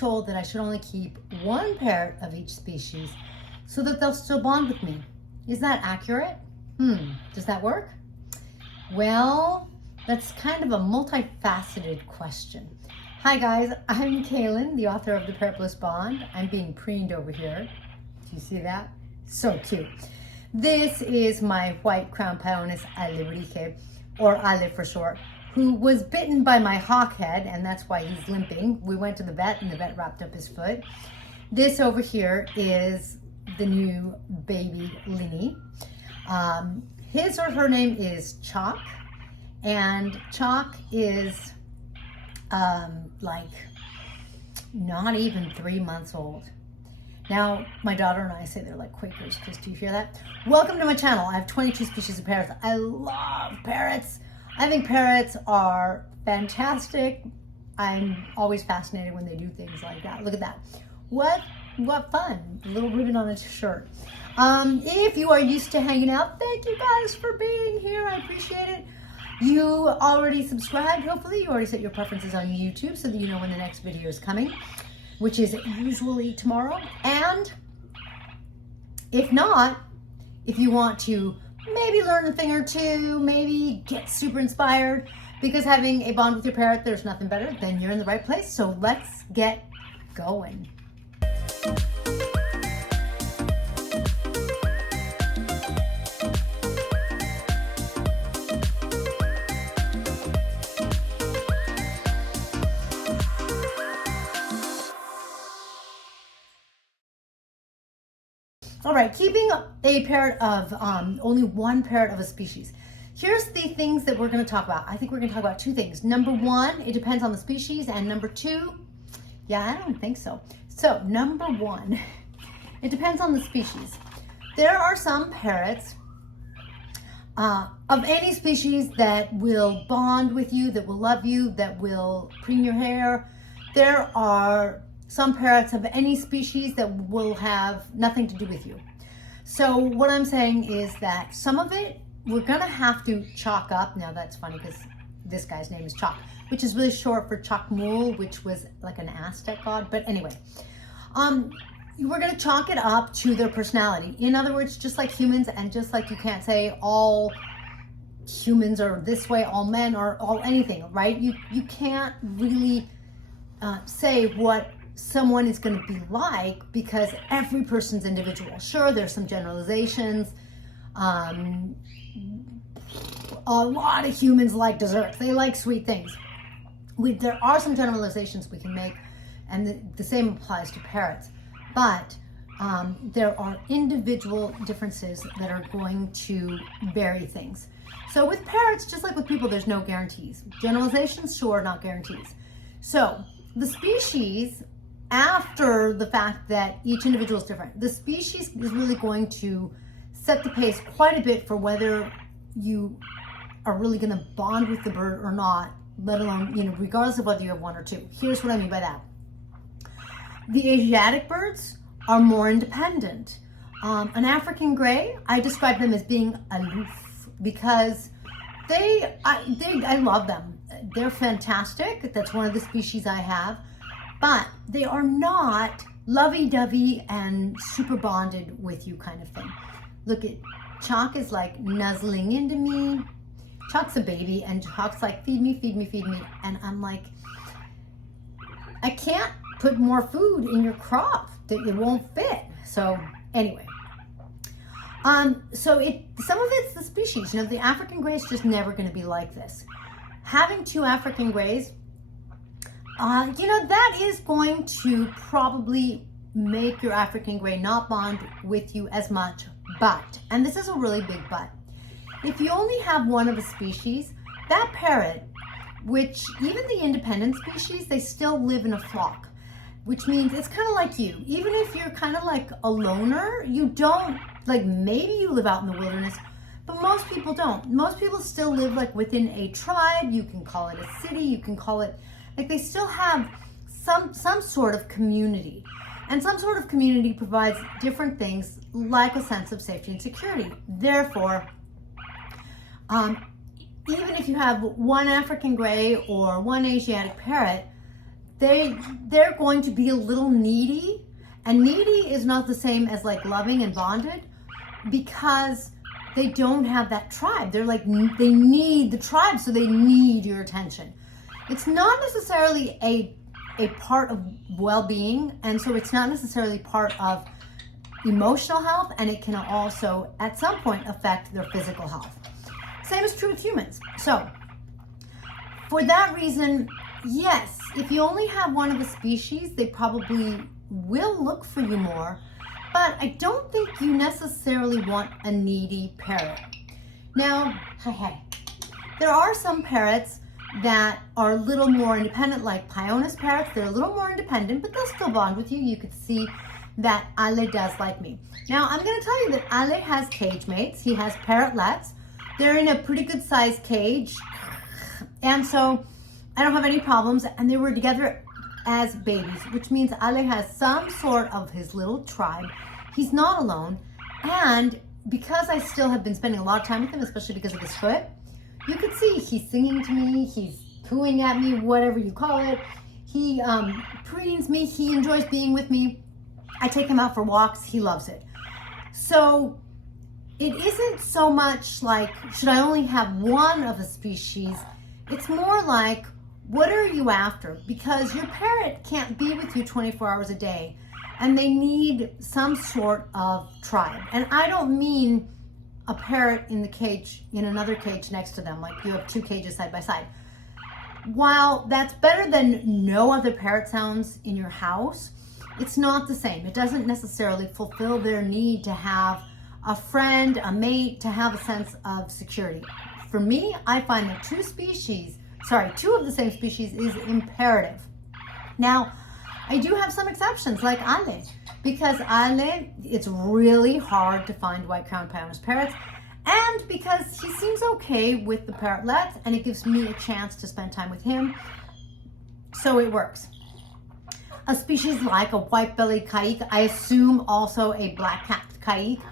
told that I should only keep one parrot of each species so that they'll still bond with me. Is that accurate? Does that work? Well, that's kind of a multifaceted question. Hi guys, I'm Kaylin, the author of The Parrot Bliss Bond. I'm being preened over here. Do you see that? So cute. This is my white crown Paonis alebrije, or Ale for short, who was bitten by my hawk head, and that's why he's limping. We went to the vet and the vet wrapped up his foot. This over here is the new baby Linny. His or her name is Chalk, and Chalk is like not even 3 months old. Now, my daughter and I say they're like Quakers. Chris, do you hear that? Welcome to my channel. I have 22 species of parrots. I love parrots. I think parrots are fantastic. I'm always fascinated when they do things like that. Look at that. What fun. A little ribbon on its shirt. If you are used to hanging out, thank you guys for being here. I appreciate it. You already subscribed, hopefully. You already set your preferences on YouTube so that you know when the next video is coming, which is usually tomorrow. And if not, if you want to maybe learn a thing or two, maybe get super inspired, because having a bond with your parrot, there's nothing better, then you're in the right place. So let's get going. All right, keeping a parrot of only one parrot of a species. Here's the things that we're going to talk about. I think we're going to talk about two things. Number one, it depends on the species. And number two, yeah, I don't think so. So number one, it depends on the species. There are some parrots of any species that will bond with you, that will love you, that will preen your hair. There are some parrots of any species that will have nothing to do with you. So what I'm saying is that some of it, we're gonna have to chalk up. Now that's funny because this guy's name is Chalk, which is really short for Chacmul, which was like an Aztec god. But anyway, we're gonna chalk it up to their personality. In other words, just like humans, and just like you can't say all humans are this way, all men are all anything, right? You can't really say what someone is going to be like, because every person's individual. Sure, there's some generalizations. A lot of humans like desserts. They like sweet things. There are some generalizations we can make, and the same applies to parrots. But there are individual differences that are going to vary things. So with parrots, just like with people, there's no guarantees. Generalizations, sure, not guarantees. So the species, after the fact that each individual is different, the species is really going to set the pace quite a bit for whether you are really going to bond with the bird or not, let alone, regardless of whether you have one or two. Here's what I mean by that. The Asiatic birds are more independent. An African gray, I describe them as being aloof, because I love them. They're fantastic. That's one of the species I have. But they are not lovey-dovey and super bonded with you kind of thing. Look at Chalk is like nuzzling into me. Chalk's a baby, and Chalk's like, feed me, feed me, feed me. And I'm like, I can't put more food in your crop that it won't fit. So anyway, some of it's the species. The African gray is just never going to be like this. Having two African grays, that is going to probably make your African gray not bond with you as much. But, and this is a really big but, if you only have one of a species, that parrot, which even the independent species, they still live in a flock, which means it's kind of like you. Even if you're kind of like a loner, you don't, like maybe you live out in the wilderness, but most people don't. Most people still live like within a tribe. You can call it a city, you can call it, like they still have some sort of community. And some sort of community provides different things like a sense of safety and security. Therefore, even if you have one African gray or one Asiatic parrot, they're going to be a little needy, and needy is not the same as like loving and bonded, because they don't have that tribe. They're like, they need the tribe, so they need your attention. It's not necessarily a part of well-being, and so it's not necessarily part of emotional health, and it can also at some point affect their physical health. Same is true with humans. So for that reason, yes, if you only have one of a species, they probably will look for you more, but I don't think you necessarily want a needy parrot. Now, there are some parrots that are a little more independent, like Pioneer parrots. They're a little more independent, but they'll still bond with you. You could see that Ale does like me. Now, I'm going to tell you that Ale has cage mates. He has parrotlets. They're in a pretty good sized cage, and so I don't have any problems, and they were together as babies, which means Ale has some sort of his little tribe. He's not alone, and because I still have been spending a lot of time with him, especially because of his foot, you can see he's singing to me, he's cooing at me, whatever you call it. He preens me, he enjoys being with me. I take him out for walks, he loves it. So it isn't so much like, should I only have one of a species? It's more like, what are you after? Because your parrot can't be with you 24 hours a day, and they need some sort of tribe. And I don't mean a parrot in the cage, in another cage next to them, like you have two cages side by side. While that's better than no other parrot sounds in your house, it's not the same. It doesn't necessarily fulfill their need to have a friend, a mate, to have a sense of security. For me, I find that two of the same species is imperative. Now, I do have some exceptions, like Ale, because Ale, it's really hard to find white-crowned Pioneer parrots, and because he seems okay with the parrotlets, and it gives me a chance to spend time with him, so it works. A species like a white-bellied caïque, I assume also a black-capped caïque.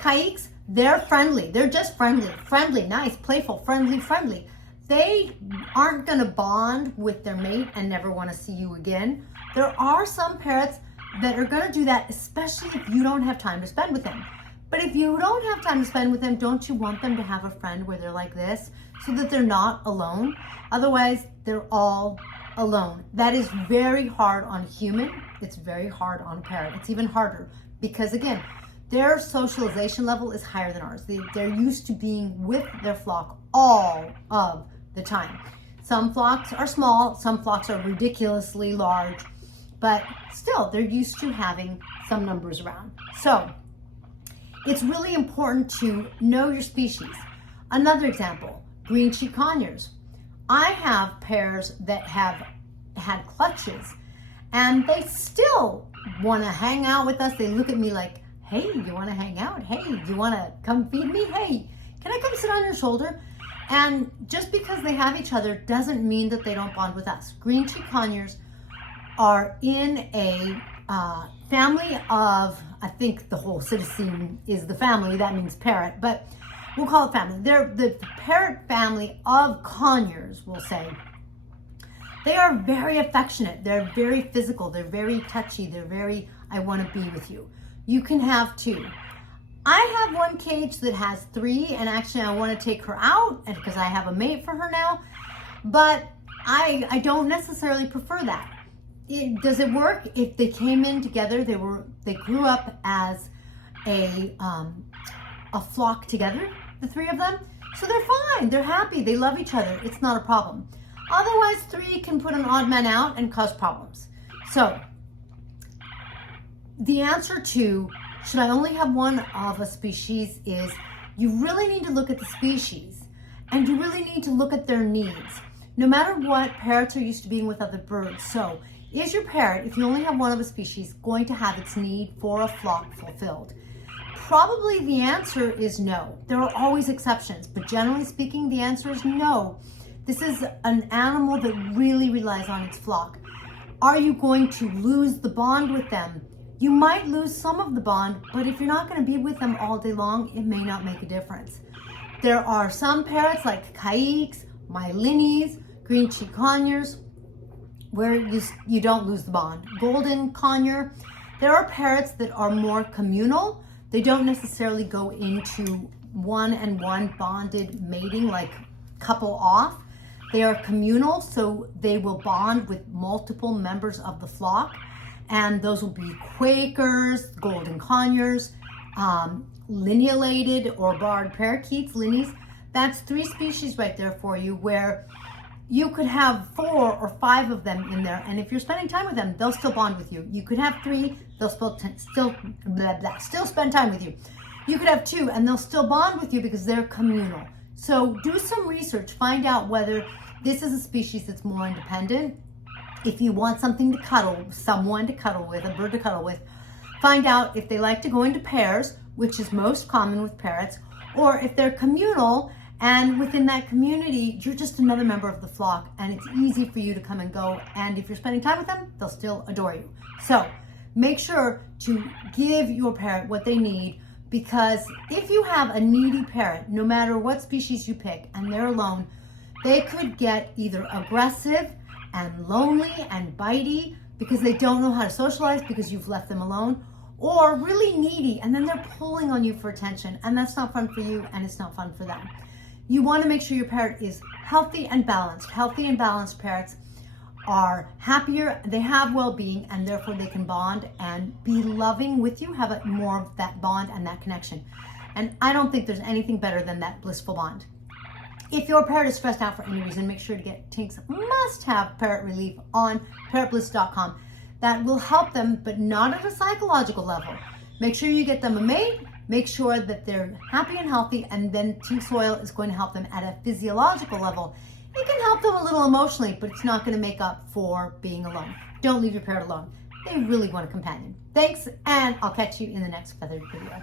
Caïques, they're friendly. They're just friendly, nice, playful, friendly. They aren't going to bond with their mate and never want to see you again. There are some parrots that are going to do that, especially if you don't have time to spend with them. But if you don't have time to spend with them, don't you want them to have a friend where they're like this, so that they're not alone? Otherwise, they're all alone. That is very hard on human. It's very hard on parrot. It's even harder because, again, their socialization level is higher than ours. They're used to being with their flock all of the time. Some flocks are small, some flocks are ridiculously large, but still, they're used to having some numbers around. So it's really important to know your species. Another example, green cheek conures. I have pairs that have had clutches, and they still want to hang out with us. They look at me like, hey, you want to hang out? Hey, you want to come feed me? Hey, can I come sit on your shoulder? And just because they have each other doesn't mean that they don't bond with us. Green cheek conures are in a family of, I think the whole citizen is the family, that means parrot, but we'll call it family. They're the parrot family of conures, we'll say. They are very affectionate, they're very physical, they're very touchy, they're very, I want to be with you. You can have two. I have one cage that has three, and actually I want to take her out because I have a mate for her now, but I don't necessarily prefer that. Does it work? If they came in together, they grew up as a flock together, the three of them, so they're fine, they're happy, they love each other, it's not a problem. Otherwise, three can put an odd man out and cause problems. So the answer to should I only have one of a species is you really need to look at the species, and you really need to look at their needs. No matter what, parrots are used to being with other birds. So is your parrot, if you only have one of a species, going to have its need for a flock fulfilled? Probably the answer is no. There are always exceptions, but generally speaking, the answer is no. This is an animal that really relies on its flock. Are you going to lose the bond with them? You might lose some of the bond, but if you're not going to be with them all day long, it may not make a difference. There are some parrots like caïques, mylinis, green cheek conures, where you don't lose the bond. Golden conure, there are parrots that are more communal. They don't necessarily go into one-and-one bonded mating, like couple off. They are communal, so they will bond with multiple members of the flock. And those will be Quakers, golden conures, linealated or barred parakeets, linneys. That's 3 species right there for you, where you could have 4 or 5 of them in there, and if you're spending time with them, they'll still bond with you. You could have 3, they'll still spend time with you. You could have 2, and they'll still bond with you because they're communal. So do some research, find out whether this is a species that's more independent. If you want something to cuddle, someone to cuddle with, a bird to cuddle with, find out if they like to go into pairs, which is most common with parrots, or if they're communal. And within that community, you're just another member of the flock, and it's easy for you to come and go. And if you're spending time with them, they'll still adore you. So make sure to give your parrot what they need, because if you have a needy parrot, no matter what species you pick, and they're alone, they could get either aggressive and lonely and bitey because they don't know how to socialize because you've left them alone, or really needy, and then they're pulling on you for attention, and that's not fun for you, and it's not fun for them. You want to make sure your parrot is healthy and balanced. Healthy and balanced parrots are happier, they have well-being, and therefore they can bond and be loving with you, have more of that bond and that connection. And I don't think there's anything better than that blissful bond. If your parrot is stressed out for any reason, make sure to get Tink's must-have parrot relief on parrotbliss.com. That will help them, but not at a psychological level. Make sure you get them a mate. Make sure that they're happy and healthy, and then Tink's oil is going to help them at a physiological level. It can help them a little emotionally, but it's not going to make up for being alone. Don't leave your parrot alone. They really want a companion. Thanks, and I'll catch you in the next feathered video.